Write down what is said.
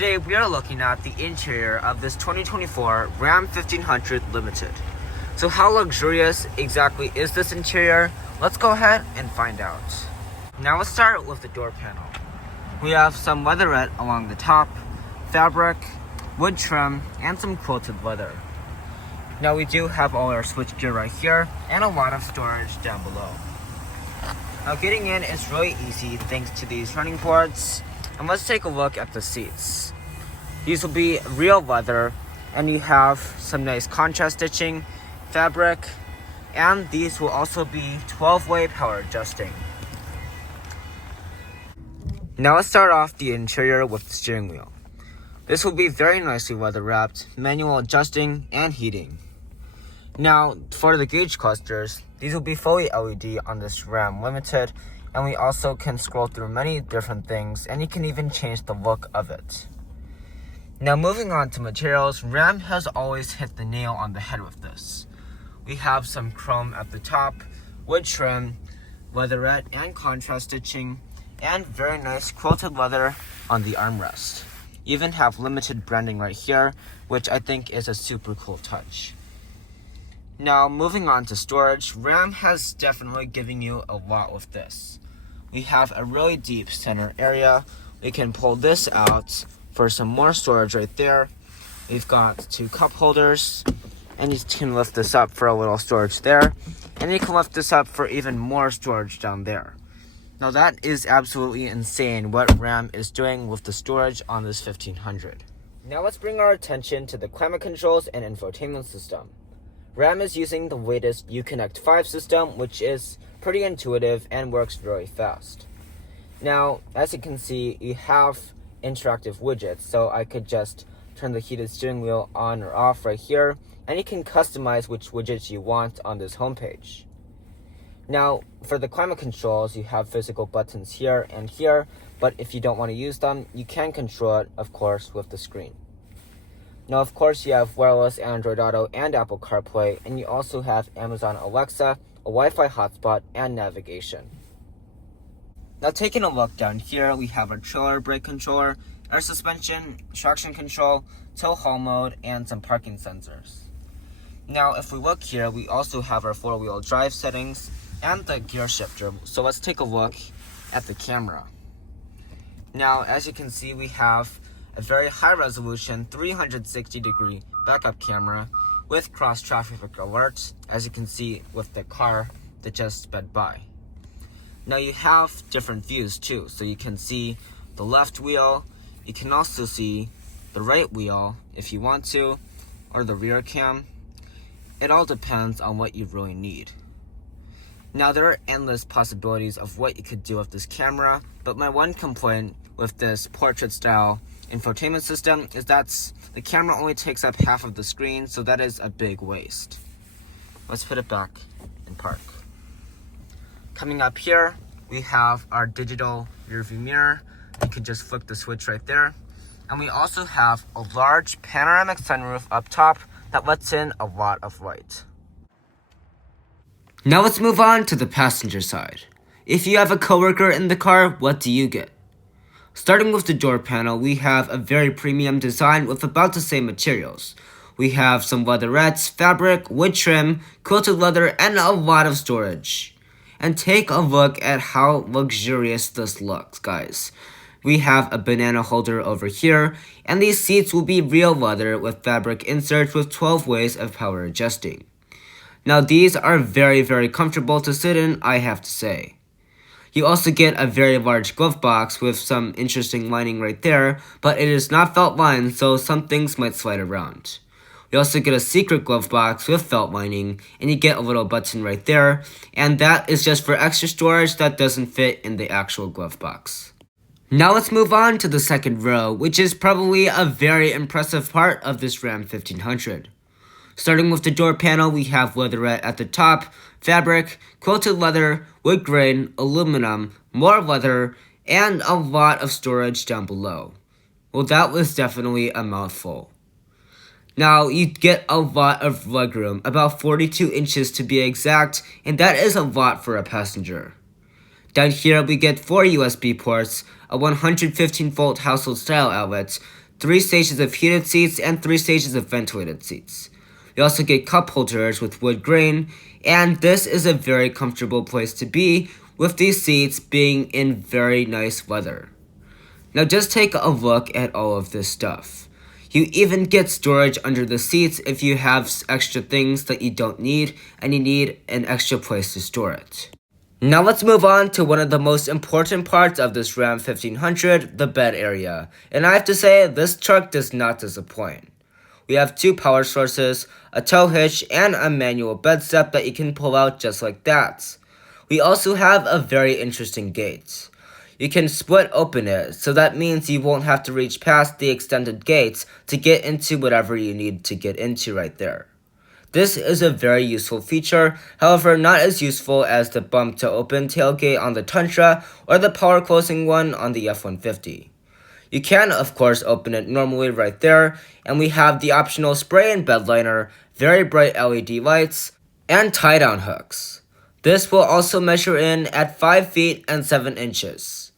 Today we are looking at the interior of this 2024 Ram 1500 Limited. So how luxurious exactly is this interior? Let's go ahead and find out. Now let's start with the door panel. We have some leatherette along the top, fabric, wood trim, and some quilted leather. Now we do have all our switchgear right here and a lot of storage down below. Now getting in is really easy thanks to these running boards. And let's take a look at the seats. These will be real leather, and you have some nice contrast stitching, fabric, and these will also be 12-way power adjusting. Now let's start off the interior with the steering wheel. This will be very nicely leather wrapped, manual adjusting, and heating. Now for the gauge clusters, these will be fully LED on this Ram Limited, and we also can scroll through many different things, and you can even change the look of it. Now moving on to materials, Ram has always hit the nail on the head with this. We have some chrome at the top, wood trim, leatherette and contrast stitching, and very nice quilted leather on the armrest. You even have limited branding right here, which I think is a super cool touch. Now moving on to storage, Ram has definitely given you a lot with this. We have a really deep center area. We can pull this out for some more storage right there. We've got two cup holders, and you can lift this up for a little storage there, and you can lift this up for even more storage down there. Now that is absolutely insane what Ram is doing with the storage on this 1500. Now let's bring our attention to the climate controls and infotainment system. Ram is using the latest Uconnect 5 system, which is pretty intuitive and works very fast. Now, as you can see, you have interactive widgets, so I could just turn the heated steering wheel on or off right here, and you can customize which widgets you want on this homepage. Now, for the climate controls, you have physical buttons here and here, but if you don't want to use them, you can control it, of course, with the screen. Now, of course, you have wireless Android Auto and Apple CarPlay, and you also have Amazon Alexa, a Wi-Fi hotspot, and navigation. Now, taking a look down here, we have our trailer brake controller, air suspension, traction control, tow haul mode, and some parking sensors. Now, if we look here, we also have our four-wheel drive settings and the gear shifter. So let's take a look at the camera. Now, as you can see, we have a very high-resolution 360-degree backup camera with cross-traffic alerts, as you can see with the car that just sped by. Now you have different views too, so you can see the left wheel, you can also see the right wheel if you want to, or the rear cam. It all depends on what you really need. Now there are endless possibilities of what you could do with this camera, but my one complaint with this portrait style infotainment system is that the camera only takes up half of the screen, so that is a big waste. Let's put it back in park. Coming up here, we have our digital rearview mirror. You can just flip the switch right there. And we also have a large panoramic sunroof up top that lets in a lot of light. Now let's move on to the passenger side. If you have a coworker in the car, what do you get? Starting with the door panel, we have a very premium design with about the same materials. We have some leatherettes, fabric, wood trim, quilted leather, and a lot of storage. And take a look at how luxurious this looks, guys. We have a banana holder over here, and these seats will be real leather with fabric inserts with 12 ways of power adjusting. Now these are very, very comfortable to sit in, I have to say. You also get a very large glove box with some interesting lining right there, but it is not felt lined, so some things might slide around. You also get a secret glove box with felt lining, and you get a little button right there, and that is just for extra storage that doesn't fit in the actual glove box. Now let's move on to the second row, which is probably a very impressive part of this Ram 1500. Starting with the door panel, we have leatherette at the top, fabric, quilted leather, wood grain, aluminum, more leather, and a lot of storage down below. Well, that was definitely a mouthful. Now, you get a lot of legroom, about 42 inches to be exact, and that is a lot for a passenger. Down here, we get 4 USB ports, a 115-volt household style outlet, 3 stages of heated seats, and 3 stages of ventilated seats. You also get cup holders with wood grain, and this is a very comfortable place to be with these seats being in very nice weather. Now just take a look at all of this stuff. You even get storage under the seats if you have extra things that you don't need and you need an extra place to store it. Now let's move on to one of the most important parts of this Ram 1500, the bed area. And I have to say, this truck does not disappoint. We have 2 power sources, a tow hitch, and a manual bed step that you can pull out just like that. We also have a very interesting gate. You can split open it, so that means you won't have to reach past the extended gates to get into whatever you need to get into right there. This is a very useful feature, however not as useful as the bump to open tailgate on the Tundra or the power closing one on the F-150. You can of course open it normally right there, and we have the optional spray and bed liner, very bright LED lights, and tie-down hooks. This will also measure in at 5 feet and 7 inches.